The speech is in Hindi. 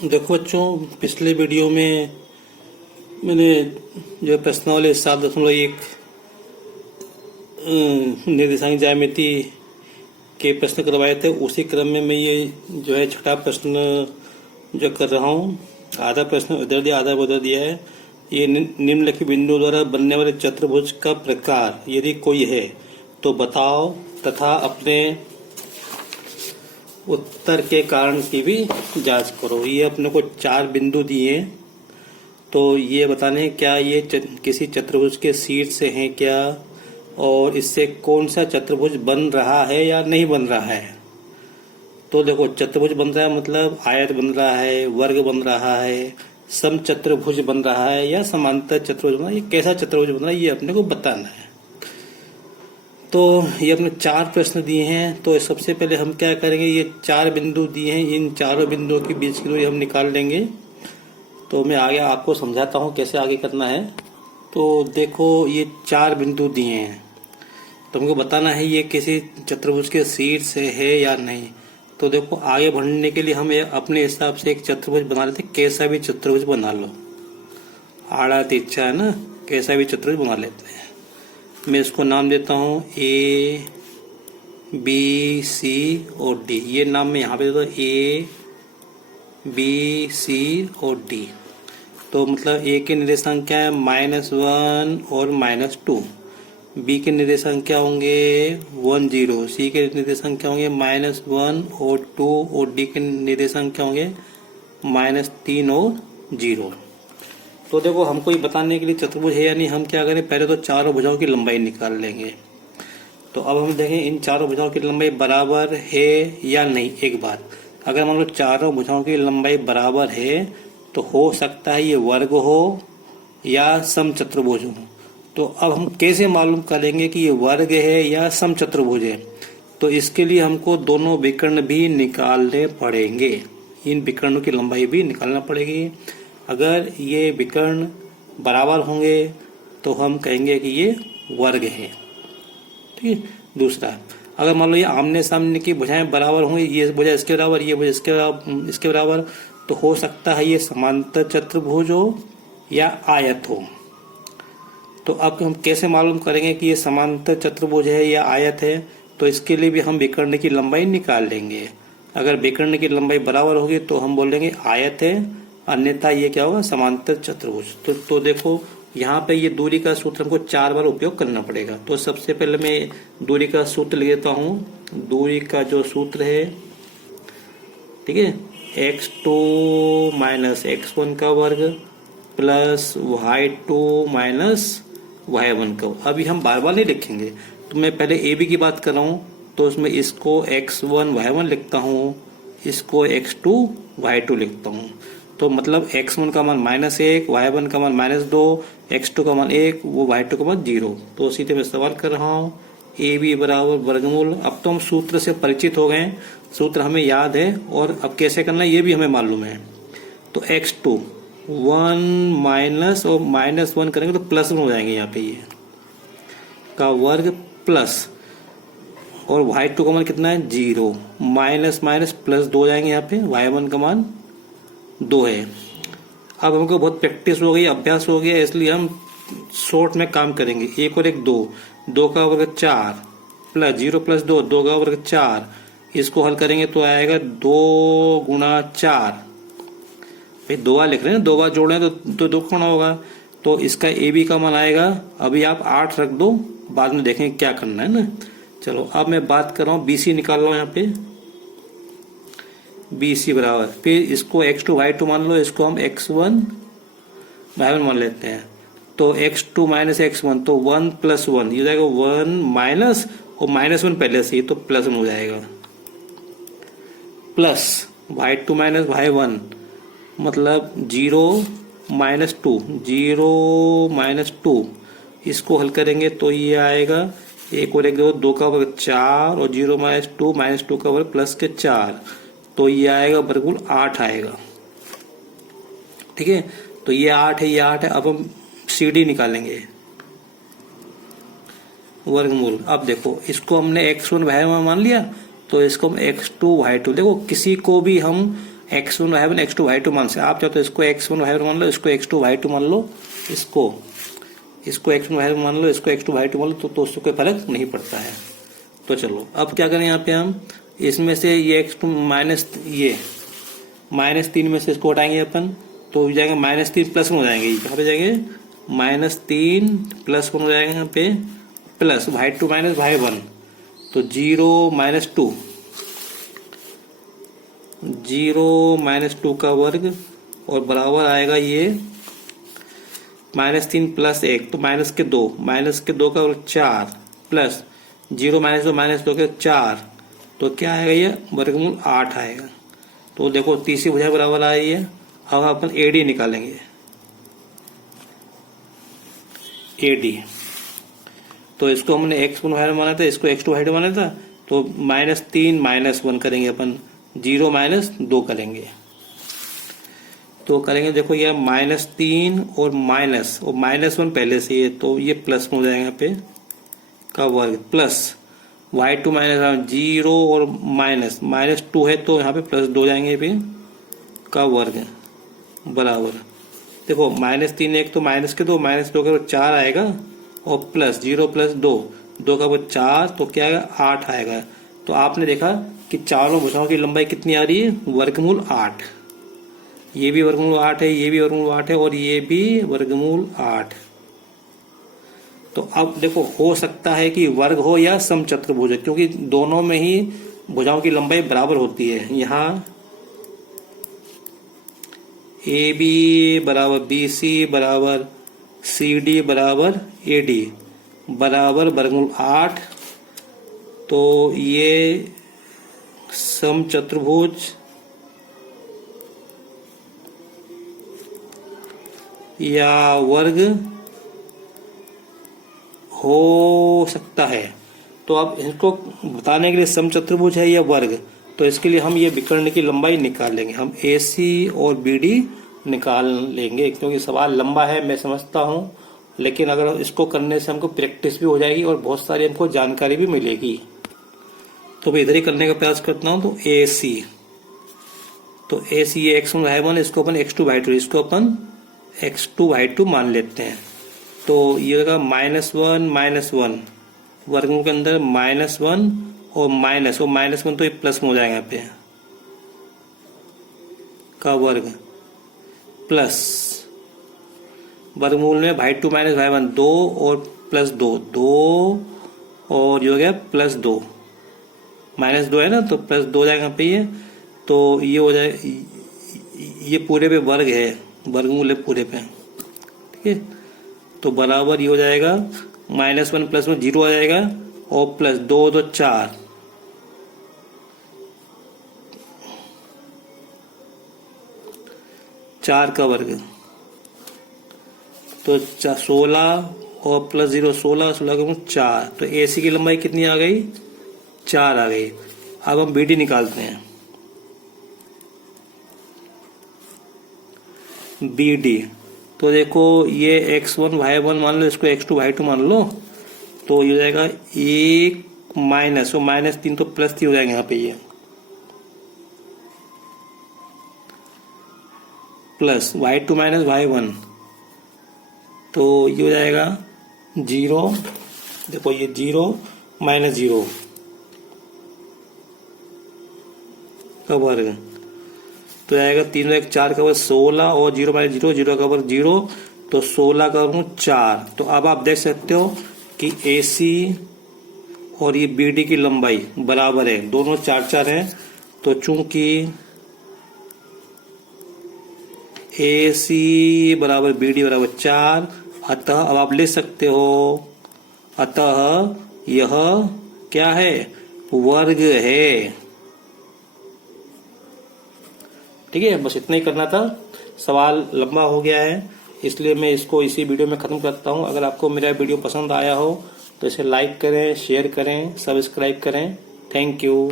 देखो बच्चों, पिछले वीडियो में मैंने जो प्रश्नावली 7.1 निर्देशांक ज्यामिति के प्रश्न करवाए थे, उसी क्रम में मैं ये जो है छठा प्रश्न जो कर रहा हूँ। आधा प्रश्न इधर दिया, आधा उधर दिया है। ये निम्नलिखित बिंदुओं द्वारा बनने वाले चतुर्भुज का प्रकार यदि कोई है तो बताओ तथा अपने उत्तर के कारण की भी जांच करो। ये अपने को 4 बिंदु दिए हैं, तो ये बताने हैं क्या ये किसी चतुर्भुज के शीर्ष से हैं क्या, और इससे कौन सा चतुर्भुज बन रहा है या नहीं बन रहा है। तो देखो, चतुर्भुज बन रहा है मतलब आयत बन रहा है, वर्ग बन रहा है, समचतुर्भुज बन रहा है या समांतर चतुर्भुज बन रहा है। ये कैसा चतुर्भुज बन रहा है ये अपने को बताना है। तो ये अपने 4 प्रश्न दिए हैं। तो सबसे पहले हम क्या करेंगे, ये 4 बिंदु दिए हैं, इन चारों बिंदुओं के बीच की दूरी हम निकाल लेंगे। तो मैं आगे आपको समझाता हूँ कैसे आगे करना है। तो देखो, ये 4 बिंदु दिए हैं, तो हमको बताना है ये किसी चतुर्भुज के शीर्ष से है या नहीं। तो देखो, आगे बढ़ने के लिए हम अपने हिसाब से एक चतुर्भुज बना लेते हैं। कैसा भी चतुर्भुज बना लो, आड़ा तिरछा है ना, कैसा भी चतुर्भुज बना लेते हैं। मैं इसको नाम देता हूँ ए, बी, सी और डी। ये नाम मैं यहाँ पे देता हूँ ए, बी, सी और डी। तो मतलब ए के निर्देशांक क्या है, -1 और -2। बी के निर्देशांक क्या होंगे, 1, 0। सी के निर्देशांक क्या होंगे, -1 और 2, और डी के निर्देशांक क्या होंगे, -3 और 0। तो देखो, हमको ये बताने के लिए चतुर्भुज है या नहीं, हम क्या करें, पहले तो चारों भुजाओं की लंबाई निकाल लेंगे। तो अब हम देखें इन चारों भुजाओं की लंबाई बराबर है या नहीं। एक बात, अगर मान लो चारों भुजाओं की लंबाई बराबर है तो हो सकता है ये वर्ग हो या समचतुर्भुज हो। तो अब हम कैसे मालूम करेंगे कि ये वर्ग है या समचतुर्भुज है। तो इसके लिए हमको दोनों विकर्ण भी निकालने पड़ेंगे, इन विकर्णों की लंबाई भी निकालना पड़ेगी। अगर ये विकर्ण बराबर होंगे तो हम कहेंगे कि ये वर्ग है। ठीक है। दूसरा, अगर मान लो ये आमने सामने की भुजाएं बराबर होंगी, ये भुजा इसके बराबर, ये भुजा इसके बराबर, तो हो सकता है ये समांतर चतुर्भुज हो या आयत हो। तो अब हम कैसे मालूम करेंगे कि ये समांतर चतुर्भुज है या आयत है। तो इसके लिए भी हम विकर्ण की लंबाई निकाल लेंगे। अगर विकर्ण की लंबाई बराबर होगी तो हम बोलेंगे आयत है, अन्यथा ये क्या होगा, समांतर चतुर्भुज। तो देखो, यहाँ पे ये दूरी का सूत्र हमको 4 बार उपयोग करना पड़ेगा। तो सबसे पहले मैं दूरी का सूत्र लिख देता हूँ। दूरी का जो सूत्र है, ठीक है, x2 माइनस x1 का वर्ग प्लस y2 माइनस y1 का। अभी हम बार बार नहीं लिखेंगे, तो मैं पहले ए बी की बात कर रहा हूँ, तो उसमें इसको x1 y1 लिखता हूँ, इसको x2 y2 लिखता हूँ। तो मतलब x1 का मान -1, y1 का मान -2, x2 का मान 1, वो y2 का मान 0। तो सीधे मैं सवाल कर रहा हूँ ए बी बराबर वर्गमूल। अब तो हम सूत्र से परिचित हो गए, सूत्र हमें याद है, और अब कैसे करना है ये भी हमें मालूम है। तो x2 1 माइनस और -1 करेंगे तो +1 हो जाएंगे, यहाँ पे ये का वर्ग प्लस, और y2 का मान कितना है, 0, माइनस माइनस +2 हो जाएंगे यहाँ पे, y1 का मान 2 है। अब हमको बहुत प्रैक्टिस हो गई, अभ्यास हो गया, इसलिए हम शॉर्ट में काम करेंगे। 1 और 1 2, 2 का वर्ग 4 प्लस 0 प्लस 2, 2 का वर्ग 4। इसको हल करेंगे तो आएगा 2 गुणा 4। भाई 2 बार लिख रहे हैं, 2 बार जोड़ रहे हैं तो 2 गुणा होगा। तो इसका ए बी का मान आएगा, अभी आप 8 रख दो, बाद में देखेंगे क्या करना है ना। चलो, अब मैं बात कर रहा हूँ BC निकाल रहा हूँ यहाँ पे। BC बराबर, फिर इसको x2 y2 मान लो, इसको हम x1 y1 मान लेते हैं। तो x2 माइनस x1, तो 1 + 1, ये जाएगा 1 माइनस, और -1 पहले से ही, तो +1 हो जाएगा, प्लस y2 माइनस y1 मतलब 0 - 2, 0 - 2। इसको हल करेंगे तो ये आएगा 1 और 1 2, 2 का वर्ग 4, और 0 - 2 -2 का वर्ग प्लस के 4, तो ये आएगा वर्गमूल 8 आएगा। ठीक है, तो ये 8 है, ये 8 है। अब हम CD निकालेंगे, वर्गमूल। अब देखो, इसको हमने x1 y1 मान लिया, तो इसको हम x2 y2, देखो किसी को भी हम x1 y1 x2 y2 मान से आप चाहो तो इसको x1 y1 मान लो, इसको x2 y2 मान लो, इसको x1 y1 मान लो, इसको x2 y2 मान लो, तो उससे कोई फर्क नहीं पड़ता है। तो चलो अब क्या करें, यहाँ पे हम इसमें से ये x2 माइनस ये -3 में से इसको हटाएंगे अपन, तो हो जाएगा -3 +1 हो जाएंगे, यहाँ पे जाएंगे -3 +1 हो जाएगा, यहाँ पे प्लस y2 माइनस y1, तो 0 -2, 0 -2 का वर्ग और बराबर आएगा ये -3 + 1, तो -2 का वर्ग 4 प्लस 0 -2 -2 के 4, तो क्या आएगा ये वर्गमूल 8 आएगा। तो देखो तीसरी भुजा बराबर आ रही है। अब अपन AD निकालेंगे, AD, तो इसको हमने x1 y1 माना था, इसको x2 y2 माना था, तो -3 -1 करेंगे अपन, 0 -2 करेंगे, तो करेंगे देखो ये -3 और -1 पहले से है, तो ये प्लस में हो जाएगा यहाँ पे का वर्ग, प्लस y2 माइनस 0 और -2 है, तो यहाँ पे +2 जाएंगे पे का वर्ग बराबर, देखो -3 एक तो माइनस के 2 -2 का 4 आएगा, और प्लस 0 + 2 का वो 4, तो क्या आएगा 8 आएगा। तो आपने देखा कि चारों भुजाओं की लंबाई कितनी आ रही है, वर्गमूल 8, ये भी वर्गमूल 8 है, ये भी वर्गमूल 8 है, और ये भी वर्गमूल 8। तो अब देखो हो सकता है कि वर्ग हो या समचतुर्भुज, क्योंकि दोनों में ही भुजाओं की लंबाई बराबर होती है। यहाँ AB बराबर BC बराबर CD बराबर AD बराबर वर्गमूल 8, तो ये समचतुर्भुज या वर्ग हो सकता है। तो अब इसको बताने के लिए समचतुर्भुज है या वर्ग, तो इसके लिए हम ये विकर्ण की लंबाई निकाल लेंगे, हम AC और BD निकाल लेंगे, क्योंकि सवाल लंबा है मैं समझता हूँ, लेकिन अगर इसको करने से हमको प्रैक्टिस भी हो जाएगी और बहुत सारी हमको जानकारी भी मिलेगी। तो मैं इधर ही करने का प्रयास करता हूँ। तो AC, तो AC ये x1 y1, इसको अपन x2 y2, इसको अपन x2 y2 मान लेते हैं। तो ये होगा -1 वर्गमूल के अंदर -1 और -1, तो ये प्लस में हो जाएगा यहाँ पे का वर्ग, प्लस वर्गमूल में y2 माइनस y1 2 और +2 और ये हो गया +2, -2 है ना, तो +2 जाएगा यहाँ पे ये, तो ये हो जाए, ये पूरे पे वर्ग है, वर्गमूल है पूरे पे, ठीक है। तो बराबर ये हो जाएगा -1 + 1 0 आ जाएगा, और +2 तो 4, 4 का वर्ग, तो 16 और +0 16 का 4, तो AC की लंबाई कितनी आ गई, 4 आ गई। अब हम BD निकालते हैं, BD, तो देखो ये x1 y1 मान लो, इसको x2 y2 मान लो, तो ये हो जाएगा 1 माइनस और -3, तो +3 हो जाएगा यहाँ पे, ये प्लस y2 माइनस y1, तो ये हो जाएगा 0, देखो ये 0 -0 का वर्ग, तो आएगा 3 1 4 का वर्ग 16, और 0 -0 0 का वर्ग 0, तो 16 का वर्ग 4। तो अब आप देख सकते हो कि AC और ये BD की लंबाई बराबर है, दोनों 4 हैं। तो चूंकि AC बराबर BD बराबर 4, अतः अब आप लिख सकते हो, अतः यह क्या है, वर्ग है। ठीक है, बस इतना ही करना था, सवाल लंबा हो गया है, इसलिए मैं इसको इसी वीडियो में ख़त्म करता हूँ। अगर आपको मेरा वीडियो पसंद आया हो तो इसे लाइक करें, शेयर करें, सब्सक्राइब करें। Thank you.